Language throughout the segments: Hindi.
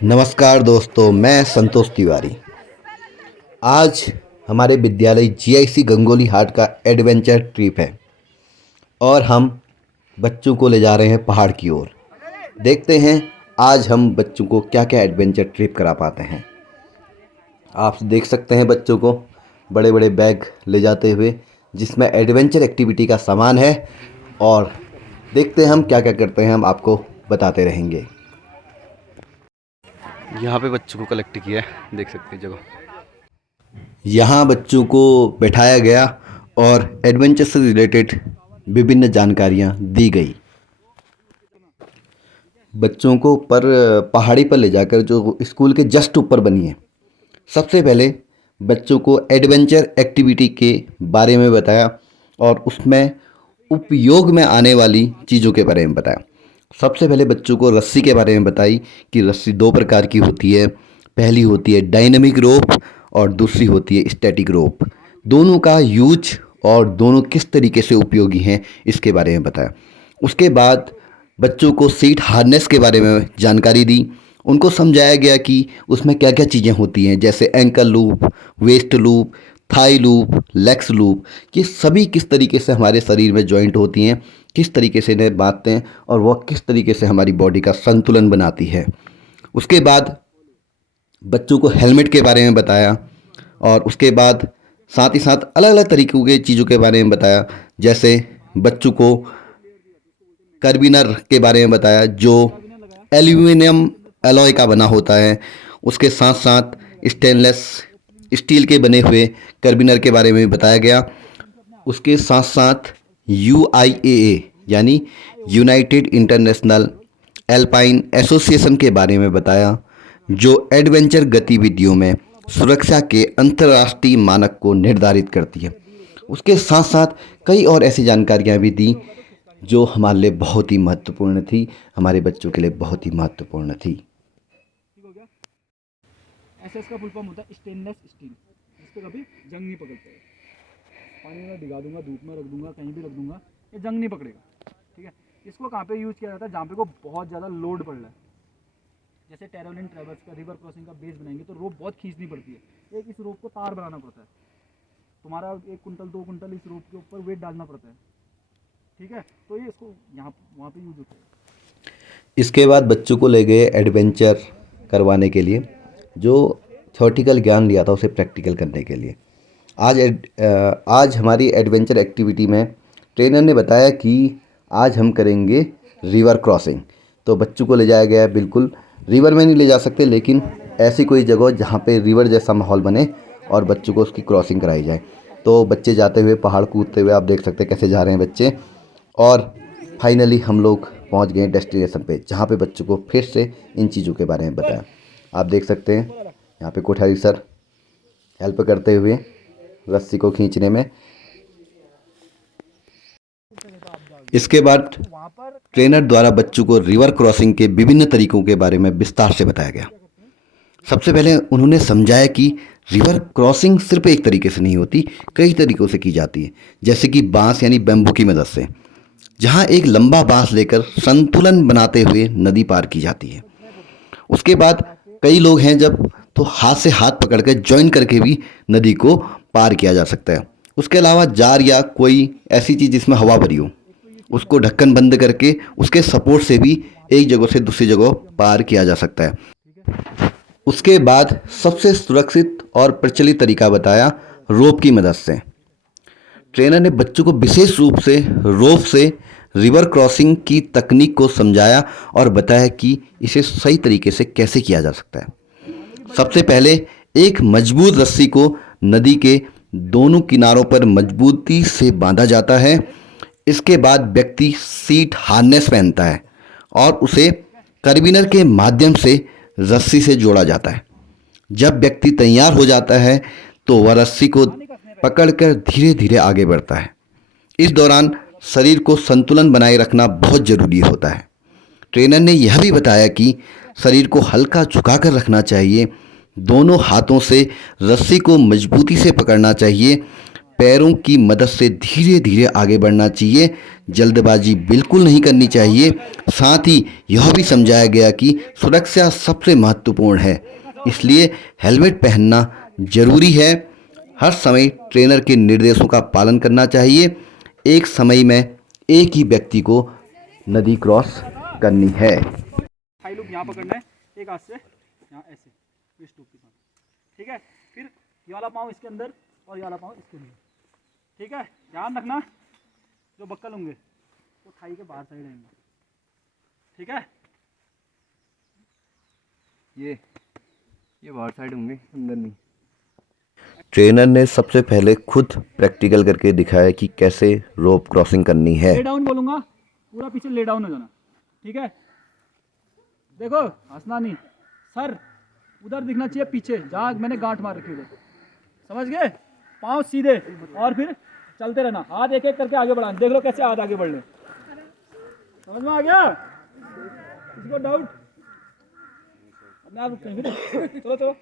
नमस्कार दोस्तों, मैं संतोष तिवारी। आज हमारे विद्यालय जीआईसी गंगोली हाट का एडवेंचर ट्रिप है और हम बच्चों को ले जा रहे हैं पहाड़ की ओर। देखते हैं आज हम बच्चों को क्या क्या एडवेंचर ट्रिप करा पाते हैं। आप देख सकते हैं बच्चों को बड़े बड़े बैग ले जाते हुए, जिसमें एडवेंचर एक्टिविटी का सामान है। और देखते हैं हम क्या क्या करते हैं, हम आपको बताते रहेंगे। यहाँ पे बच्चों को कलेक्ट किया है, देख सकते हैं जगह। यहाँ बच्चों को बैठाया गया और एडवेंचर से रिलेटेड विभिन्न जानकारियाँ दी गई। बच्चों को पर पहाड़ी पर ले जाकर, जो स्कूल के जस्ट ऊपर बनी है, सबसे पहले बच्चों को एडवेंचर एक्टिविटी के बारे में बताया और उसमें उपयोग में आने वाली चीज़ों के बारे में बताया। सबसे पहले बच्चों को रस्सी के बारे में बताई कि रस्सी दो प्रकार की होती है। पहली होती है डायनेमिक रोप और दूसरी होती है स्टैटिक रोप। दोनों का यूज और दोनों किस तरीके से उपयोगी हैं, इसके बारे में बताया। उसके बाद बच्चों को सीट हार्नेस के बारे में जानकारी दी। उनको समझाया गया कि उसमें क्या क्या चीज़ें होती हैं, जैसे ankle loop, waist loop, thigh loop, legs loop. ये सभी किस तरीके से हमारे शरीर में जॉइंट होती हैं, किस तरीके से इन्हें बांधते हैं और वह किस तरीके से हमारी बॉडी का संतुलन बनाती है। उसके बाद बच्चों को हेलमेट के बारे में बताया और उसके बाद साथ ही साथ अलग अलग तरीक़ों के चीज़ों के बारे में बताया। जैसे बच्चों को कार्बिनर के बारे में बताया, जो एल्यूमिनियम एलॉय का बना होता है। उसके साथ साथ स्टेनलेस स्टील के बने हुए कार्बिनर के बारे में बताया गया। उसके साथ साथ UIAA यानी यूनाइटेड इंटरनेशनल एल्पाइन एसोसिएशन के बारे में बताया, जो एडवेंचर गतिविधियों में सुरक्षा के अंतर्राष्ट्रीय मानक को निर्धारित करती है। उसके साथ साथ कई और ऐसी जानकारियाँ भी दी जो हमारे लिए बहुत ही महत्वपूर्ण थी, हमारे बच्चों के लिए बहुत ही महत्वपूर्ण थी। एसएस का फुल फॉर्म होता है स्टेनलेस स्टील, जिस पे कभी जंग नहीं पकड़ता है। पानी में भिगा दूंगा, धूप में रख दूंगा, कहीं भी रख दूंगा, ये जंग नहीं पकड़ेगा। ठीक है, इसको कहाँ पे यूज़ किया जाता है? जहाँ पे को बहुत ज़्यादा लोड पड़ रहा है। जैसे टेरोलिन ट्रेवर्स का रिवर क्रॉसिंग का बेस बनाएंगे तो रोप बहुत खींचनी पड़ती है। एक इस रोप को तार बनाना पड़ता है, तुम्हारा 1 कुंटल 2 कुंटल इस रोप के ऊपर वेट डालना पड़ता है। ठीक है, तो ये इसको यहाँ वहाँ पे यूज होता है। इसके बाद बच्चों को ले गए एडवेंचर करवाने के लिए, जो थ्योरेटिकल ज्ञान लिया था उसे प्रैक्टिकल करने के लिए। आज हमारी एडवेंचर एक्टिविटी में ट्रेनर ने बताया कि आज हम करेंगे रिवर क्रॉसिंग। तो बच्चों को ले जाया गया है, बिल्कुल रिवर में नहीं ले जा सकते, लेकिन ऐसी कोई जगह जहाँ पे रिवर जैसा माहौल बने और बच्चों को उसकी क्रॉसिंग कराई जाए। तो बच्चे जाते हुए, पहाड़ कूदते हुए, आप देख सकते हैं कैसे जा रहे हैं बच्चे। और फाइनली हम लोग पहुंच गए डेस्टिनेशन पे, जहाँ पे बच्चों को फिर से इन चीज़ों के बारे में बताया। आप देख सकते हैं यहाँ पे कोठारी सर हेल्प करते हुए रस्सी को खींचने में। इसके बाद ट्रेनर द्वारा बच्चों को रिवर क्रॉसिंग के विभिन्न तरीकों के बारे में विस्तार से बताया गया। सबसे पहले उन्होंने समझाया कि रिवर क्रॉसिंग सिर्फ एक तरीके से नहीं होती, कई तरीक़ों से की जाती है। जैसे कि बांस यानी बैम्बू की मदद से, जहाँ एक लंबा बांस लेकर संतुलन बनाते हुए नदी पार की जाती है। उसके बाद कई लोग हैं जब तो हाथ से हाथ पकड़ कर ज्वाइन करके भी नदी को पार किया जा सकता है। उसके अलावा जार या कोई ऐसी चीज़ जिसमें हवा भरी हो, उसको ढक्कन बंद करके उसके सपोर्ट से भी एक जगह से दूसरी जगह पार किया जा सकता है। उसके बाद सबसे सुरक्षित और प्रचलित तरीका बताया, रोप की मदद से। ट्रेनर ने बच्चों को विशेष रूप से रोप से रिवर क्रॉसिंग की तकनीक को समझाया और बताया कि इसे सही तरीके से कैसे किया जा सकता है। सबसे पहले एक मजबूत रस्सी को नदी के दोनों किनारों पर मजबूती से बांधा जाता है। इसके बाद व्यक्ति सीट हार्नेस पहनता है और उसे कार्बिनर के माध्यम से रस्सी से जोड़ा जाता है। जब व्यक्ति तैयार हो जाता है तो वह रस्सी को पकड़कर धीरे धीरे आगे बढ़ता है। इस दौरान शरीर को संतुलन बनाए रखना बहुत ज़रूरी होता है। ट्रेनर ने यह भी बताया कि शरीर को हल्का झुकाकर रखना चाहिए, दोनों हाथों से रस्सी को मजबूती से पकड़ना चाहिए, पैरों की मदद से धीरे धीरे आगे बढ़ना चाहिए, जल्दबाजी बिल्कुल नहीं करनी चाहिए। साथ ही यह भी समझाया गया कि सुरक्षा सबसे महत्वपूर्ण है, इसलिए हेलमेट पहनना जरूरी है। हर समय ट्रेनर के निर्देशों का पालन करना चाहिए। एक समय में एक ही व्यक्ति को नदी क्रॉस करनी है। हाई लुक यहाँ पकड़ना है, एक हाथ से यहाँ ऐसे ट्विस्ट लुक के साथ, ठीक है। फिर ये वाला पाँव इसके अंदर और ये वाला पाँव इसके अंदर, ठीक है। ध्यान रखना जो बक्कल होंगे वो थाई के बाहर साइड आएंगे, ठीक है। ये बाहर साइड होंगे, अंदर नहीं। ट्रेनर ने सबसे पहले खुद प्रैक्टिकल करके दिखाया कि कैसे रोप क्रॉसिंग करनी है। ले डाउन बोलूँगा, पूरा पीछे ले डाउन हो जाना, ठीक है। देखो हंसना नहीं, सर उधर दिखना चाहिए पीछे जहाँ मैंने गांठ मार रखी उधर, समझ गए। पाँव सीधे और फिर चलते रहना, हाथ एक एक करके आगे बढ़ाना। देख लो कैसे हाथ आगे बढ़ रहे, समझ में आ गया। इसको डाउट अपने आप चलो चलो।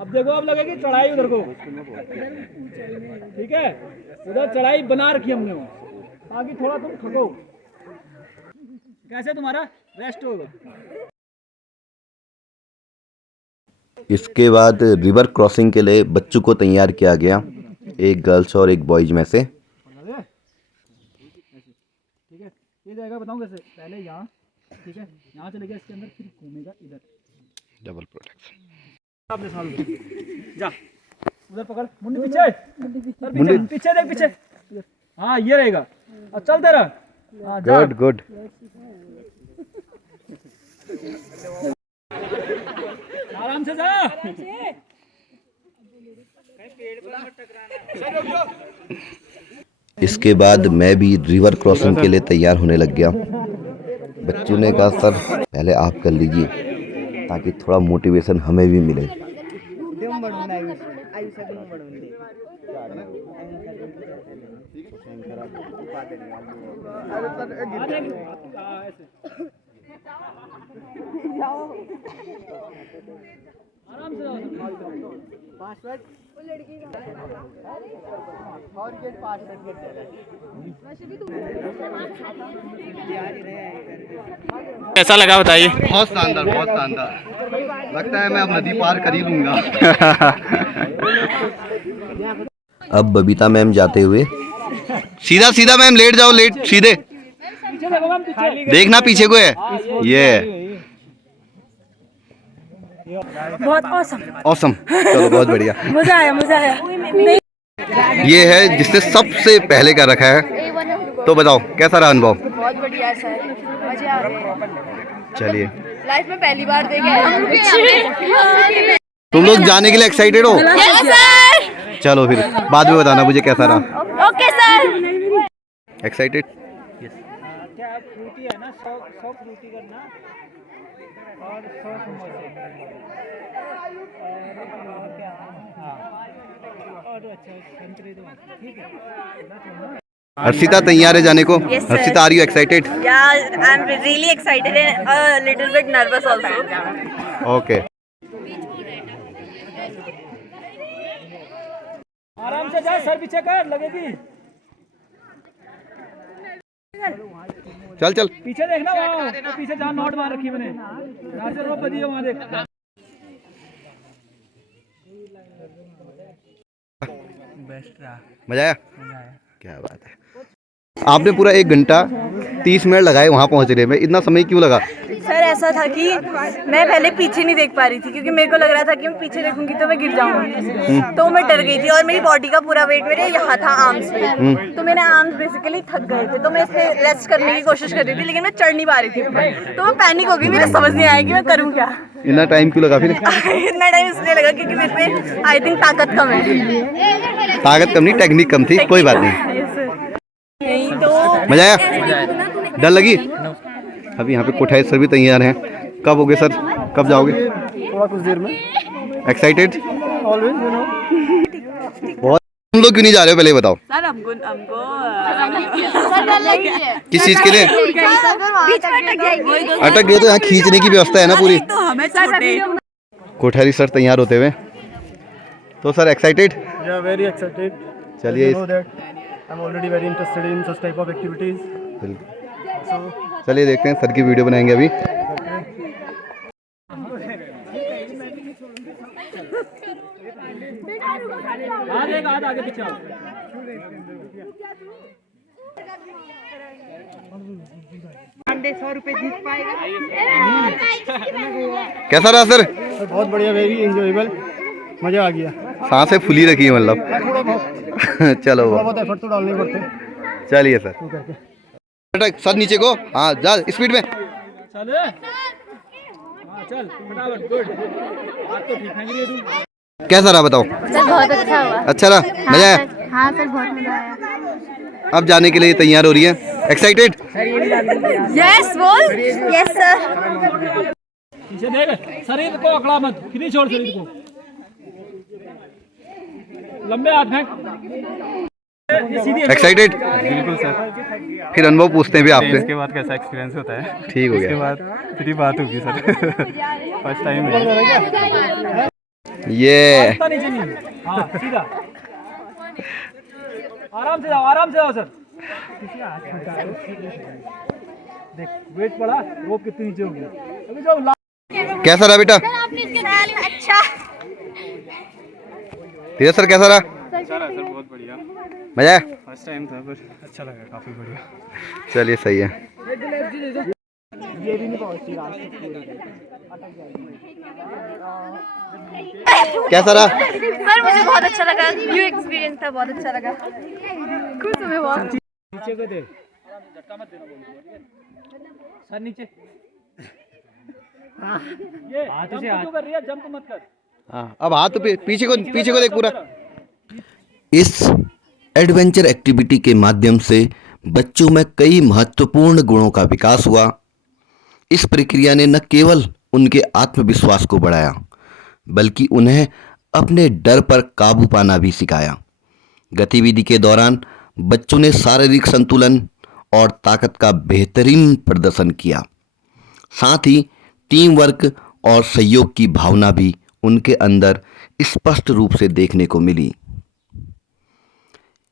अब देखो, अब लगेगी चढ़ाई उधर को, ठीक है। उधर चढ़ाई बना रखी हमने वहाँ, ताकि थोड़ा तुम थको। कैसे तुम्हारा रेस्ट होगा। इसके बाद रिवर क्रॉसिंग के लिए बच्चों को तैयार किया गया, एक गर्ल्स और एक बॉयज में से। ठीक है, ये जाएगा बताऊँ कैसे। पहले यहाँ, ठीक है, यहाँ चले गया इसके अंदर, फिर घूमेगा इधर, डबल प्रोटेक्शन। आपने साल जा उधर पकड़, मुंडी पीछे, पीछे पीछे देख पीछे। हाँ ये रहेगा, और चलते रह। Good good. आराम से जा। इसके बाद मैं भी रिवर क्रॉसिंग के लिए तैयार होने लग गया। बच्चों ने कहा सर पहले आप कर लीजिए, ताकि थोड़ा मोटिवेशन हमें भी मिले। आराम से जाओ। पासवर्ड और गेट पासवर्ड कर देना। कैसा लगा बताइए। बहुत शानदार, बहुत शानदार। लगता है मैं अब नदी पार कर ही लूंगा। अब बबीता मैम जाते हुए, सीधा सीधा मैम, लेट जाओ, लेट सीधे, पीछे देखो मैम, पीछे देखना पीछे को है। ये बहुत ऑसम ऑसम, चलो बहुत बढ़िया। मजा आया मजा आया। ये है जिसने सबसे पहले कर रखा है, तो बताओ कैसा रहा अनुभव। बहुत बढ़िया सर, मजे आ रहे हैं। चलिए, लाइफ में पहली बार देखे। तुम लोग जाने के लिए एक्साइटेड हो। Yes sir. चलो फिर बाद में बताना मुझे कैसा रहा। Okay sir. एक्साइटेड। क्या फ्रूटी है ना, 100 फ्रूटी करना और 100 समोसे और क्या, हाँ और अच्छा संतरे दो, ठीक है। हर्षिता तैयार है जाने को। Yes, sir. Harshita are you excited? Yeah, I'm really excited and a little bit nervous also. Okay. आराम से जा, सर पीछे कर, लगेगी। चल चल। पीछे देखना, वहाँ तो पीछे जहाँ नोट मार रखी मैंने, यहाँ से रोप बदी है वहाँ देख। मजा आया? क्या बात है। आपने पूरा 1 घंटा 30 मिनट लगाए वहाँ पहुँचने में, इतना समय क्यों लगा? सर ऐसा था कि मैं पहले पीछे नहीं देख पा रही थी, क्योंकि मेरे को लग रहा था कि मैं पीछे देखूंगी तो मैं गिर जाऊंगी, तो मैं डर गई थी। और मेरी बॉडी का पूरा वेट मेरे यहाँ था आर्म्स पे, तो मेरे आर्म्स बेसिकली थक गए थे, तो मैं इसमें रेस्ट करने की कोशिश कर रही थी, लेकिन मैं चढ़ नहीं पा रही थी ऊपर। तो मैं पैनिक हो गई, मेरे समझ नहीं आया कि मैं करूँ क्या। इतना टाइम क्यों लगा फिर? इतना टाइम इसलिए लगा क्योंकि मेरे पे आई थिंक ताकत कम है। ताकत कम नहीं, टेक्निक कम थी, कोई बात नहीं। तो मजा आया? डर लगी? अभी यहाँ पे कोठारी सर भी तैयार हैं। कब होगे सर, कब जाओगे? थोड़ा कुछ देर में। एक्साइटेड? Always you know. बहुत। तुम लोग क्यों नहीं जा रहे हो पहले बताओ। सर हमको किस चीज के लिए? अटक गए तो यहाँ खींचने की व्यवस्था है ना पूरी। तो हमें छोटे कोठारी सर तैयार होते हुए, तो sir excited? Yeah, very excited. चलिए You know that I'm already very interested in such type of activities. So, चलिए देखते हैं, सर की वीडियो बनाएंगे अभी। आगे पीछे आओ। कैसा रहा सर? बहुत बढ़िया, वेरी इंजॉयबल, मजा आ गया। सांसें फुली रखी है मतलब। थोड़ा चलो बहुत एफर्ट तो डालने पड़ते हैं। चलिए सर। बेटा सर नीचे को, हाँ जा स्पीड में। चल फटाफट, गुड। बात तो ठीक है तू। कैसा रहा बताओ? सर बहुत अच्छा हुआ। अच्छा रहा, मजा आया? हाँ सर बहुत मजा आया। अब जाने के लिए तैयार हो रही है, एक्साइटेड? यस बोल। Yes sir. पीछे देख, शरीर को अकड़ा मत, फ्री छोड़ शरीर को, लंबे हाथ फेंक। एक्साइटेड? बिल्कुल सर। फिर अनुभव पूछते हैं भी आपसे। इसके बाद कैसा एक्सपीरियंस होता है? ठीक हो इसके गया। बाद फिर ही बात होगी सर। फर्स्ट टाइम है। ये पता नीचे नहीं, हाँ सीधा, आराम से जाओ सर। देख वेट पड़ा, रोप कितनी नीचे हो गया। अभी जाओ। कैसा रहा बेटा? अच्छा। धीरज सर कैसा रहा? अच्छा रहा सर, बहुत बढ़िया। मजा आया? फर्स्ट टाइम था पर अच्छा लगा, काफ़ी बढ़िया। चलिए सही है। कैसा रहा? सर मुझे बहुत अच्छा लगा, न्यू एक्सपीरियंस था, बहुत अच्छा लगा, खुश हूँ मैं बहुत। नीचे को दे, झटका मत देना, बोलो सर नीचे। ये हाथ से हाथ कर रही है, जंप मत कर। हाँ अब हाथ पीछे को देख पूरा। इस एडवेंचर एक्टिविटी के माध्यम से बच्चों में कई महत्वपूर्ण गुणों का विकास हुआ। इस प्रक्रिया ने न केवल उनके आत्मविश्वास को बढ़ाया, बल्कि उन्हें अपने डर पर काबू पाना भी सिखाया। गतिविधि के दौरान बच्चों ने शारीरिक संतुलन और ताकत का बेहतरीन प्रदर्शन किया। साथ ही टीम वर्क और सहयोग की भावना भी उनके अंदर स्पष्ट रूप से देखने को मिली।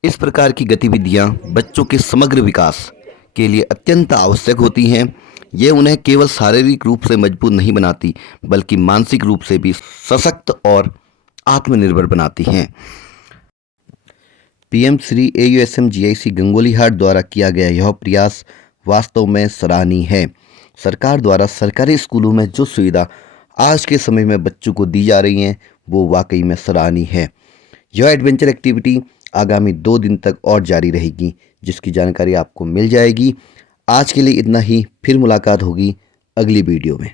इस प्रकार की गतिविधियां बच्चों के समग्र विकास के लिए अत्यंत आवश्यक होती हैं। ये उन्हें केवल शारीरिक रूप से मजबूत नहीं बनाती, बल्कि मानसिक रूप से भी सशक्त और आत्मनिर्भर बनाती हैं। PM Shri AUSM GIC Gangolihat द्वारा किया गया यह प्रयास वास्तव में सराहनीय है। सरकार द्वारा सरकारी स्कूलों में जो सुविधा आज के समय में बच्चों को दी जा रही हैं, वो वाकई में सराहनीय है। यह एडवेंचर एक्टिविटी आगामी 2 दिन तक और जारी रहेगी, जिसकी जानकारी आपको मिल जाएगी। आज के लिए इतना ही, फिर मुलाकात होगी अगली वीडियो में।